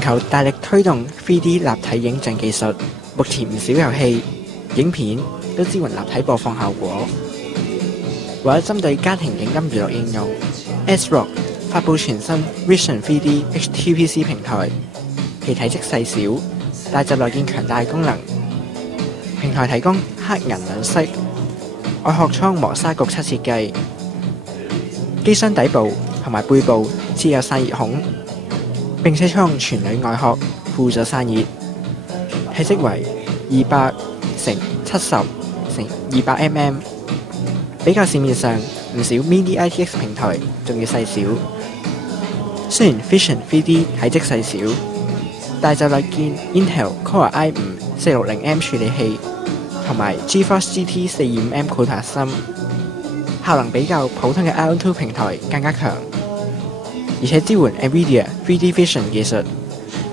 全球大力推動 3D 立體影像技術，目前唔少遊戲、影片都支援立體播放效果。為咗針對家庭影音娛樂應用 ，ASRock 發布全新 Vision 3D HTPC 平台，其體積細小，但就內建強大功能。平台提供黑銀兩色外殼艙磨砂焗漆設計，機箱底部同埋背部設有散熱孔，並且採用全鋁外殼輔助散熱，體積為200乘70乘200mm， 比較市面上唔少 Mini ITX 平台仲要細小。雖然 Vision 3D 體積細小，但就內建 Intel Core i5 460M 處理器同埋 GeForce GT 425M 固態核心，效能比較普通嘅 Ion2 平台更加強，而且支援 NVIDIA 3D Vision 技術。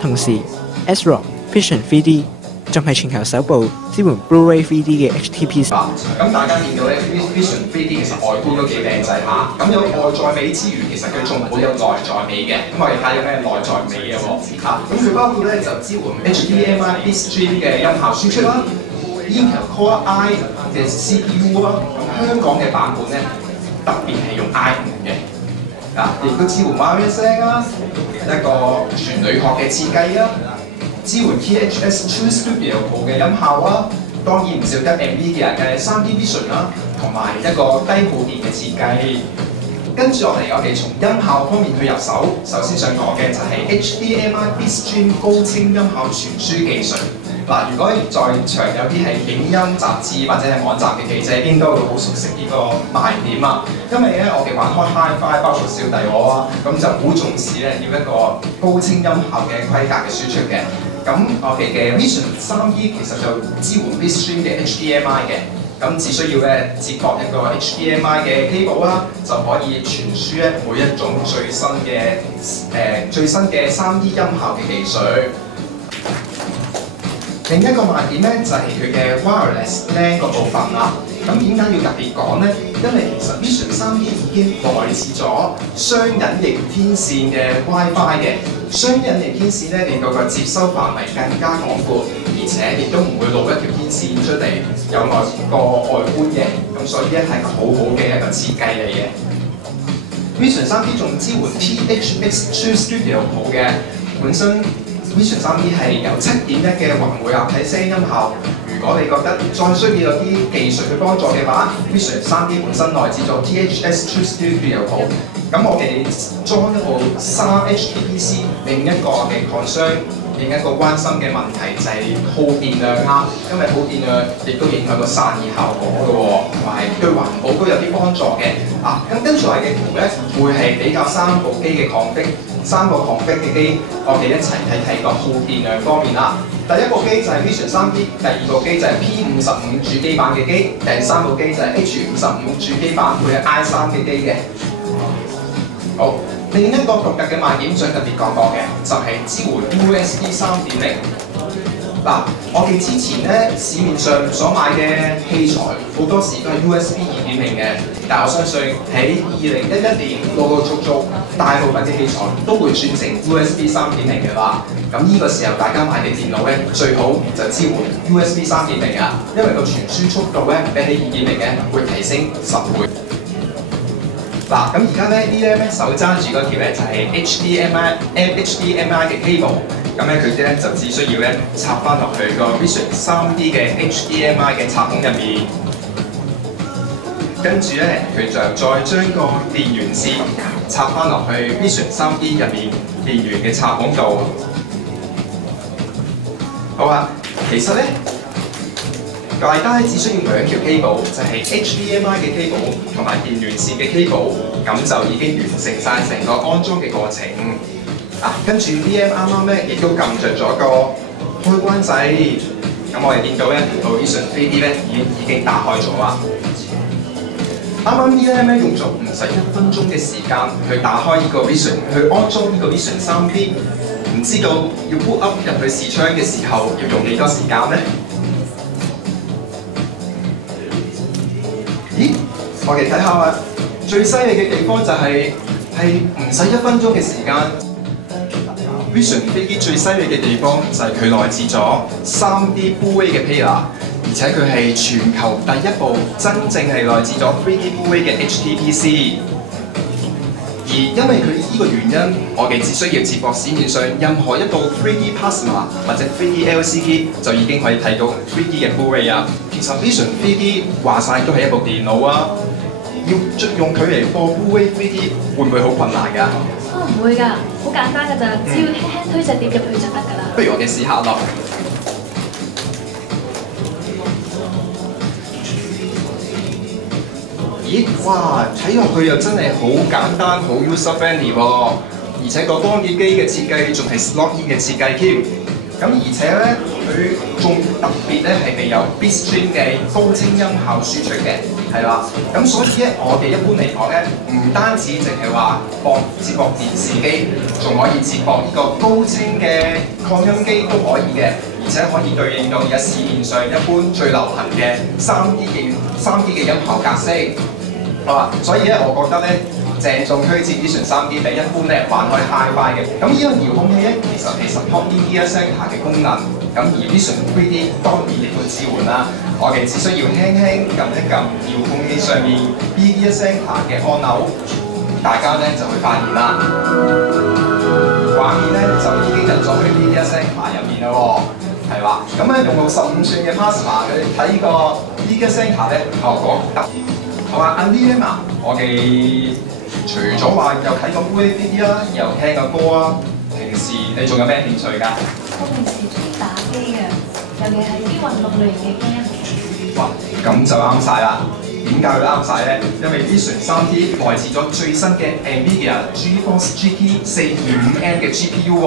同時 ASRock Vision 3D 仲係全球首部支援 Blu-ray 3D 嘅 HTPC。咁大家見到咧 Vision 3D 其實外觀都幾靚仔嚇，咁有外在美之餘，其實佢仲會有內在美嘅。咁我哋睇下有咩內在美嘅喎嚇。咁佢包括咧就支援 HDMI Bitstream 嘅音效輸出啦。Intel Core i 嘅 CPU 啦，咁香港嘅版本咧特別係用 i5 嘅，亦都支援 wireless 聲啦，一個全鋁殼嘅設計啦，支援 THS True Studio Pro 嘅音效啦，當然唔少得 NVIDIA 嘅 3D Vision 啦，同埋一個低耗電嘅設計。跟住落嚟，我哋從音效方面去入手，首先想講嘅就係 HDMI Bitstream 高清音效傳輸技術。嗱，如果在場有啲係影音雜誌或者係網站嘅記者，應該會好熟悉呢個賣點啊。因為咧，我哋玩開 Hi-Fi， 包括小弟我啊，咁就好重視咧要一個高清音效嘅規格嘅輸出嘅。咁我哋嘅 Vision 3D 其實就支援 Bitstream 嘅 HDMI 嘅，咁只需要咧接駁一個 HDMI 嘅 cable 啦，就可以傳輸咧每一種最新嘅 3D 音效嘅技術。另一個賣點咧就係佢嘅 wireless LAN 個部分啦。咁點解要特別講咧？因為其實 Vision 3D 已經內置咗雙隱形天線嘅 WiFi 嘅。雙隱形天線咧令到個接收範圍更加廣闊，而且亦都唔會露一條天線出嚟，有外觀嘅。咁所以咧係個好好嘅一個設計嚟嘅。Vision 3D 仲支援 THX True Studio Pro 嘅，本身 Vision 3D 係有7.1嘅環迴立體聲音效。如果你覺得再需要有啲技術去幫助嘅話 ，Vision 3D 本身內置咗 THS True Studio Pro。咁我哋裝一部3 HTPC， 另一個嘅 concern， 另一個關心嘅問題就係耗電量啦。因為耗電量亦都影響到散熱效果嘅喎，同埋對環保都有啲幫助嘅。咁跟住嚟嘅圖咧，會係比較3部機嘅3個 config 嘅機，我哋一齊睇個耗電量方面啦。第一部機就係 Vision 3D， 第二部機就係 P55 主機版嘅機，第三部機就係 H55 主機版配 i3 嘅機嘅。好，另一個獨特嘅賣點想特別講嘅，就係支援 USB 3.0。嗱，我哋之前咧市面上所買嘅器材好多時都係 USB 2.0嘅，但我相信喺2011年陸續大部分嘅器材都會轉成 USB 3.0嘅啦。咁呢個時候大家買嘅電腦咧，最好就支援 USB 3.0啊，因為個傳輸速度咧比起2.0咧會提升10倍。嗱，咁而家咧手揸住嗰條咧就係 HDMI 嘅 cable。咁咧佢咧就只需要咧插翻落去個 Vision 3D 嘅 HDMI 嘅插孔入面，跟住咧佢就再將個電源線插翻落去 Vision 3D 入面電源嘅插孔度。好啊，其實咧大家只需要2條 cable， 就係 HDMI 嘅 cable 同埋電源線嘅 cable， 咁就已經完成晒成個安裝嘅過程。跟住 VM 啱啱咧，亦都撳着咗個開關掣。咁我哋見到咧，部 Vision 3D 咧已經打開咗啦。啱啱 VM 咧用咗唔使1分鐘嘅時間去打開呢個 Vision， 去安裝呢個 Vision 3D。唔知道要 boot up 入去視窗嘅時候要用幾多時間咧？咦，我哋睇下啊，最犀利嘅地方就係唔使1分鐘嘅時間。Vision 飛機最犀利嘅地方就係佢內置咗 3D Blu-ray 嘅 player， 而且佢係全球第一部真正係內置咗 3D Blu-ray 嘅 HDPC。而因為佢呢個原因，我哋只需要接駁市面上任何一部 3D Plasma 或者 3D LCD 就已經可以睇到 3D 嘅 Blu-ray 啊。其實 Vision 3D 話晒都係一部電腦啊，要用佢嚟播 Blu-ray 3D 會唔會好困難㗎？唔會㗎，好簡單㗎咋，只要輕輕推隻碟入去就得㗎啦。不如我哋試下咯。咦，哇！睇落去又真係好簡單，好 user friendly 喎。而且個光碟機嘅設計仲係 slot-in 嘅設計添。咁而且咧，佢仲特別咧係備有 Bitstream 嘅高清音效輸出嘅，係啦。咁所以咧，我哋一般嚟講咧，唔單止淨係話接駁電視機，仲可以接駁呢個高清嘅擴音機都可以嘅，而且可以對應到而家市面上一般最流行嘅3D 嘅音效格式。好啊，所以咧，我覺得咧，鄭重推薦 Vision 3D 比一般咧玩開 Hi-Fi 嘅。咁呢個遙控器咧，其實係 support Media Center 嘅功能。咁而 Vision 3D 當然亦都支援啦。我哋只需要輕輕撳一撳遙控器上面 Media Center 嘅按鈕，大家咧就會發現啦，畫面咧就已經入咗去 Media Center 入面啦喎。係啦，咁咧用到15寸嘅 Plasma 佢睇呢個 Media Center 咧效果特別。好啊 ，Andy 啊，我哋除咗話又睇個 Blu-ray 3D 啦，又聽個歌啊，平時你仲有咩興趣㗎？我平時中意打機嘅，尤其係啲運動類型嘅 game。哇，咁就啱晒啦！點解會啱晒咧？因為 Vision 3D 內置咗最新嘅 NVIDIA GeForce GT 425M 嘅 GPU 喎，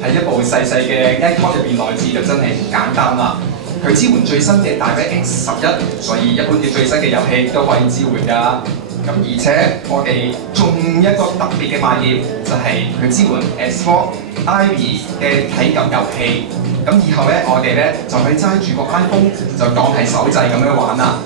喺一部細細嘅 iPod 入邊內置就真係唔簡單啦。佢支援最新嘅 DirectX 11，所以一般嘅最新嘅遊戲都可以支援㗎。咁而且我哋仲一個特別嘅賣點就係佢支援 Xbox Ivy 嘅體感遊戲。咁以後咧，我哋咧就可以揸住個 iPhone 就當係手掣咁樣玩啦。